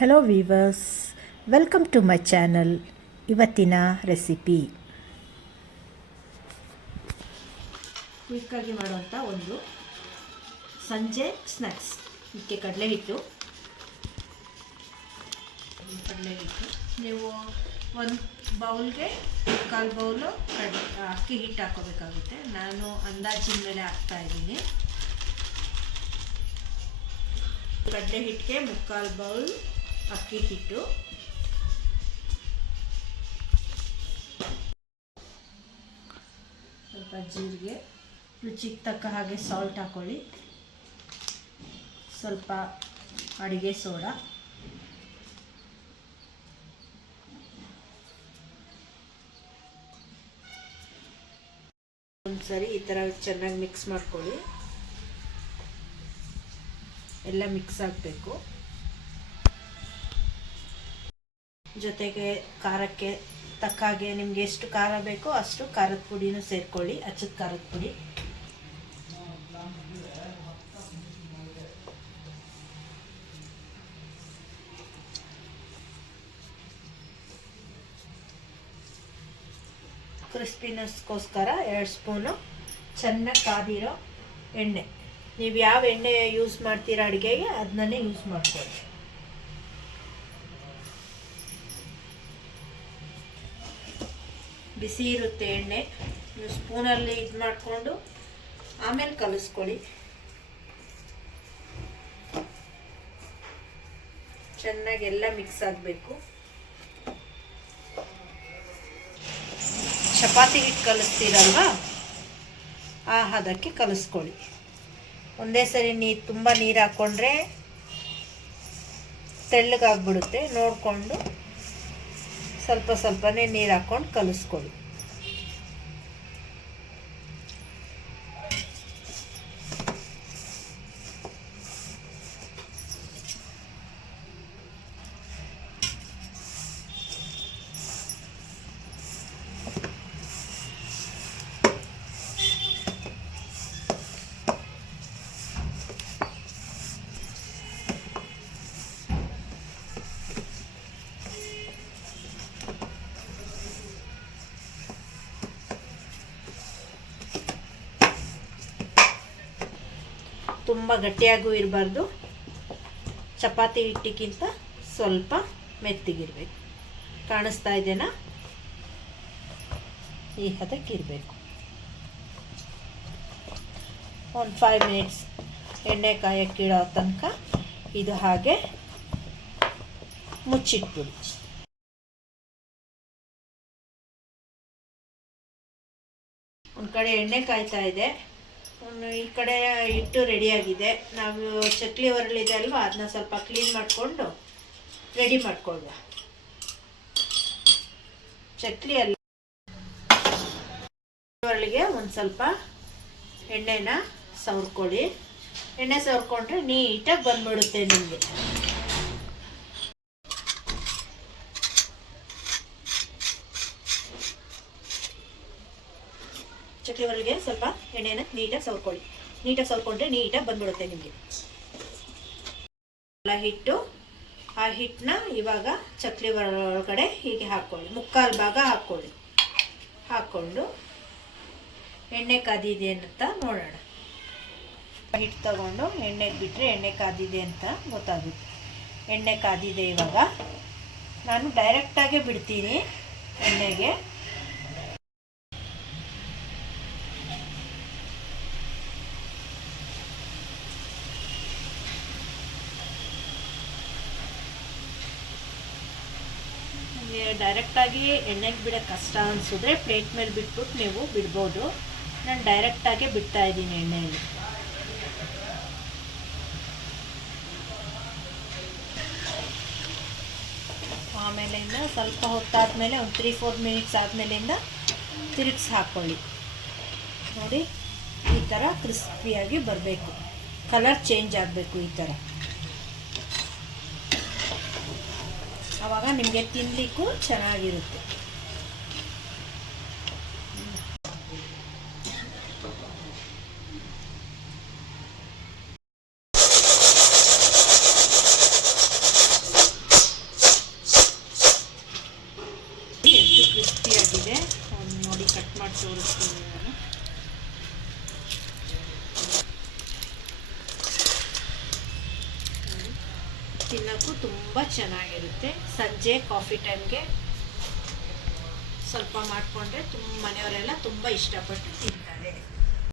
Hello viewers, welcome to my channel. ಇವತ್ತಿನ recipe ಕ್ವಿಕ್ಕಾಗಿ ಮಾಡುವಂಥ ಒಂದು ಸಂಜೆ ಸ್ನ್ಯಾಕ್ಸ್. ಇದಕ್ಕೆ ಕಡಲೆ ಹಿಟ್ಟು ನೀವು ಒಂದು ಬೌಲ್ಗೆ 1/4 ಬೌಲು ಅಕ್ಕಿ ಹಿಟ್ಟು ಹಾಕೋಬೇಕಾಗುತ್ತೆ. ನಾನು ಅಂದಾಜಿನ ಮೇಲೆ ಹಾಕ್ತಾಯಿದ್ದೀನಿ. ಕಡಲೆ ಹಿಟ್ಟಿಗೆ 3/4 ಬೌಲ್ ಅಕ್ಕಿ ಹಿಟ್ಟು, ಸ್ವಲ್ಪ ಜೀರಿಗೆ, ರುಚಿಗೆ ತಕ್ಕ ಹಾಗೆ ಸಾಲ್ಟ್ ಹಾಕೊಳ್ಳಿ, ಸ್ವಲ್ಪ ಅಡುಗೆ ಸೋಡಾ, ಒಂದ್ಸರಿ ಈ ಥರ ಚೆನ್ನಾಗಿ ಮಿಕ್ಸ್ ಮಾಡ್ಕೊಳ್ಳಿ. ಎಲ್ಲ ಮಿಕ್ಸ್ ಆಗಬೇಕು. ಜೊತೆಗೆ ಖಾರಕ್ಕೆ ತಕ್ಕ ಹಾಗೆ ನಿಮಗೆ ಎಷ್ಟು ಖಾರ ಬೇಕೋ ಅಷ್ಟು ಖಾರದ ಪುಡಿನೂ ಸೇರಿಕೊಳ್ಳಿ, ಅಚ್ಚದ ಖಾರದ ಪುಡಿ. ಕ್ರಿಸ್ಪಿನೆಸ್ಗೋಸ್ಕರ 2 ಸ್ಪೂನು ಚೆನ್ನಾಗಿ ಕಾದಿರೋ ಎಣ್ಣೆ. ನೀವು ಯಾವ ಎಣ್ಣೆ ಯೂಸ್ ಮಾಡ್ತೀರಾ ಅಡುಗೆಗೆ ಅದನ್ನೇ ಯೂಸ್ ಮಾಡ್ಕೊಳ್ಳಿ. ಬಿಸಿ ಇರುತ್ತೆ ಎಣ್ಣೆ, ನೀವು ಸ್ಪೂನಲ್ಲಿ ಇದು ಮಾಡಿಕೊಂಡು ಆಮೇಲೆ ಕಲಿಸ್ಕೊಳ್ಳಿ. ಚೆನ್ನಾಗಿ ಎಲ್ಲ ಮಿಕ್ಸ್ ಆಗಬೇಕು. ಚಪಾತಿ ಹಿಟ್ಟು ಕಲಿಸ್ತೀರಲ್ವಾ, ಆ ಹದಕ್ಕೆ ಕಲಿಸ್ಕೊಳ್ಳಿ. ಒಂದೇ ಸರಿ ತುಂಬ ನೀರು ಹಾಕ್ಕೊಂಡ್ರೆ ತೆಳ್ಳಗಾಗ್ಬಿಡುತ್ತೆ. ನೋಡಿಕೊಂಡು ಸ್ವಲ್ಪ ಸ್ವಲ್ಪನೇ ನೀರು ಹಾಕ್ಕೊಂಡು ಕಲಿಸ್ಕೊಳ್ಳಿ. ತುಂಬ ಗಟ್ಟಿಯಾಗೂ ಇರಬಾರ್ದು, ಚಪಾತಿ ಹಿಟ್ಟಿಗಿಂತ ಸ್ವಲ್ಪ ಮೆತ್ತಗಿರಬೇಕು. ಕಾಣಿಸ್ತಾ ಇದೆನಾ? ಈ ಹದಕ್ಕಿರಬೇಕು. ಒಂದು 5 ಮಿನಿಟ್ಸ್ ಎಣ್ಣೆ ಕಾಯಕ್ಕಿಡೋ ತನಕ ಇದು ಹಾಗೆ ಮುಚ್ಚಿಟ್ಬಿಡಿ. ಒಂದು ಕಡೆ ಎಣ್ಣೆ ಕಾಯ್ತಾ ಇದೆ, ಈ ಕಡೆ ಹಿಟ್ಟು ರೆಡಿಯಾಗಿದೆ. ನಾವು ಚಕ್ಲಿ ಒರಳಿದೆ ಅಲ್ವಾ, ಅದನ್ನ ಸ್ವಲ್ಪ ಕ್ಲೀನ್ ಮಾಡಿಕೊಂಡು ರೆಡಿ ಮಾಡ್ಕೊಳ್ಳುವ. ಚಕ್ಲಿ ಅಲ್ಲಿ ಒರಳಿಗೆ ಒಂದು ಸ್ವಲ್ಪ ಎಣ್ಣೆನ ಸವರ್ಕೊಳ್ಳಿ. ಎಣ್ಣೆ ಸವರ್ಕೊಂಡ್ರೆ ನೀಟಾಗಿ ಬಂದ್ಬಿಡುತ್ತೆ ನಿಮಗೆ. ಚಕ್ಲಿ ಒರಳಿಗೆ ಸ್ವಲ್ಪ ಎಣ್ಣೆನ ನೀಟಾಗಿ ಸವರ್ಕೊಳ್ಳಿ. ನೀಟಾಗಿ ಸವರ್ಕೊಂಡ್ರೆ ನೀಟಾಗಿ ಬಂದ್ಬಿಡುತ್ತೆ ನಿಮಗೆ ಹಿಟ್ಟು. ಆ ಹಿಟ್ಟನ್ನ ಇವಾಗ ಚಕ್ಲಿ ಒಳಗಡೆ ಹೀಗೆ ಹಾಕ್ಕೊಳ್ಳಿ. 3/4 ಭಾಗ ಹಾಕ್ಕೊಳ್ಳಿ. ಹಾಕ್ಕೊಂಡು ಎಣ್ಣೆ ಕಾದಿದೆ ಅಂತ ನೋಡೋಣ. ಹಿಟ್ಟು ತಗೊಂಡು ಎಣ್ಣೆಗೆ ಬಿಟ್ಟರೆ ಎಣ್ಣೆ ಕಾದಿದೆ ಅಂತ ಗೊತ್ತಾಗುತ್ತೆ. ಎಣ್ಣೆ ಕಾದಿದೆ. ಇವಾಗ ನಾನು ಡೈರೆಕ್ಟಾಗೆ ಬಿಡ್ತೀನಿ ಎಣ್ಣೆಗೆ. ಡೈರೆಕ್ಟಾಗಿ ಎಣ್ಣೆಗೆ ಬಿಡೋಕ್ಕೆ ಕಷ್ಟ ಅನಿಸಿದ್ರೆ ಪ್ಲೇಟ್ ಮೇಲೆ ಬಿಟ್ಬಿಟ್ಟು ನೀವು ಬಿಡ್ಬೋದು. ನಾನು ಡೈರೆಕ್ಟಾಗೆ ಬಿಡ್ತಾ ಇದ್ದೀನಿ ಎಣ್ಣೆಯಲ್ಲಿ. ಆಮೇಲಿಂದ ಸ್ವಲ್ಪ ಹೊತ್ತಾದಮೇಲೆ ಒಂದು 3-4 ಮಿನಿಟ್ಸ್ ಆದಮೇಲಿಂದ ತಿರುಗಿಸಿ ಹಾಕ್ಕೊಳ್ಳಿ. ನೋಡಿ, ಈ ಥರ ಕ್ರಿಸ್ಪಿಯಾಗಿ ಬರಬೇಕು. ಕಲರ್ ಚೇಂಜ್ ಆಗಬೇಕು ಈ ಥರ. ಆವಾಗ ನಿಮಗೆ ತಿನ್ನಲಿಕ್ಕೂ ಚೆನ್ನಾಗಿರುತ್ತೆ. ಮಾಡಿ ತೋರಿಸ್ತೀನಿ ನಾನು. ತಿನ್ನೋಕ್ಕೂ ತುಂಬ ಚೆನ್ನಾಗಿರುತ್ತೆ. ಸಂಜೆ ಕಾಫಿ ಟೈಮ್ಗೆ ಸ್ವಲ್ಪ ಮಾಡಿಕೊಂಡ್ರೆ ಮನೆಯವರೆಲ್ಲ ತುಂಬ ಇಷ್ಟಪಟ್ಟು ತಿಂತಾರೆ.